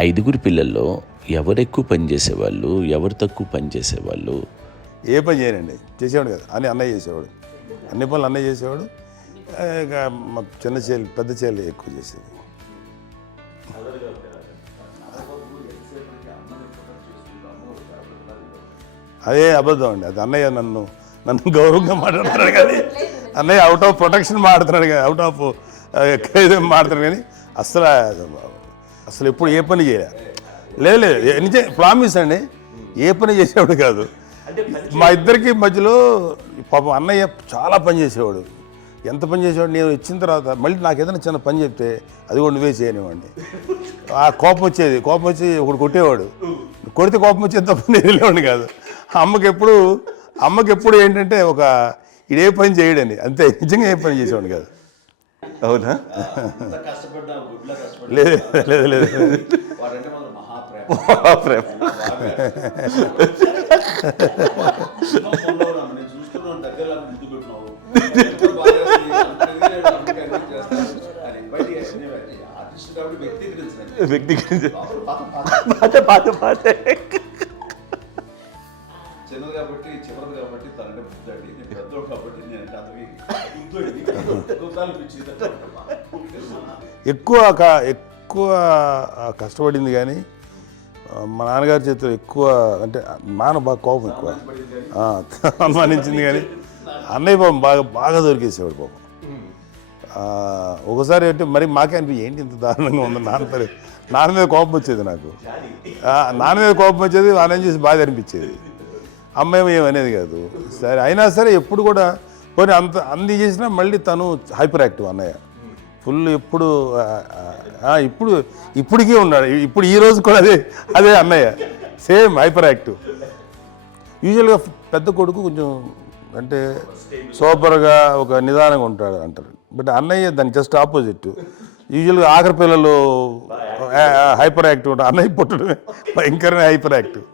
ఐదుగురు పిల్లల్లో ఎవరెక్కువ పని చేసేవాళ్ళు, ఎవరు తక్కువ పని చేసేవాళ్ళు? ఏ పని చేయనండి, చేసేవాడు కదా అని అన్నయ్య చేసేవాడు, అన్ని పనులు అన్నయ్య చేసేవాడు. ఇక మా చిన్న చెల్లి పెద్ద చెల్లి ఎక్కువ చేసేది. అదే అబద్ధం అండి, అది అన్నయ్య నన్ను గౌరవంగా మాట్లాడుతున్నాడు కానీ అన్నయ్య అవుట్ ఆఫ్ ప్రొటెక్షన్ మాట్లాడుతున్నాడు కానీ అవుట్ ఆఫ్ మాట్లాడుతున్నాడు కానీ అసలు ఎప్పుడు ఏ పని చేయలే. లేదు నిజే ప్రామిస్ అండి, ఏ పని చేసేవాడు కాదు. మా ఇద్దరికి మధ్యలో పాపం అన్నయ్య చాలా పని చేసేవాడు. ఎంత పని చేసేవాడు, నేను ఇచ్చిన తర్వాత మళ్ళీ నాకు ఏదైనా చిన్న పని చెప్తే అది కూడా నువ్వే చేయనివ్వండి. ఆ కోపం వచ్చి ఒకడు కొట్టేవాడు, కొడితే కోపం వచ్చేది తప్ప నేను వెళ్ళేవాడిని కాదు. అమ్మకి ఎప్పుడు ఏంటంటే ఇదే పని చేయడని, అంతే. నిజంగా ఏ పని చేసేవాడు కాదు. అవునా? లేదు లేదు లేదు మహాప్రేమ. చిన్నది కాబట్టి చివరిది కాబట్టి తనంటే బుద్ధండి, నేను పెద్దోడు కాబట్టి నేను ఎక్కువ కష్టపడింది కానీ మా నాన్నగారి చేతిలో ఎక్కువ అంటే నాన్న బాగా కోపం ఎక్కువ అనుమానించింది కానీ అన్నయ్య పాపం బాగా దొరికేసేవాడు పాపం. ఒకసారి అంటే మరి మాకే ఏంటి ఇంత దారుణంగా ఉంది నాన్న మీద కోపం వచ్చేది నాకు. నాన్న మీద కోపం వచ్చేది, నాన్న చేసి బాధ అనిపించేది. అమ్మాయి ఏమనేది కాదు. సరే అయినా సరే ఎప్పుడు కూడా పోనీ అంది చేసినా మళ్ళీ తను హైపర్ యాక్టివ్ అన్నయ్య ఫుల్. ఇప్పటికీ ఉన్నాడు, ఇప్పుడు ఈ రోజు కూడా అదే అన్నయ్య సేమ్ హైపర్ యాక్టివ్. యూజువల్గా పెద్ద కొడుకు కొంచెం అంటే సూపర్గా ఒక నిదానంగా ఉంటాడు అంటారు, బట్ అన్నయ్య దానికి జస్ట్ ఆపోజిట్. యూజువల్గా ఆఖరి పిల్లలు హైపర్ యాక్టివ్ ఉంటారు, అన్నయ్య పుట్టడమే భయంకరమైన హైపర్ యాక్టివ్.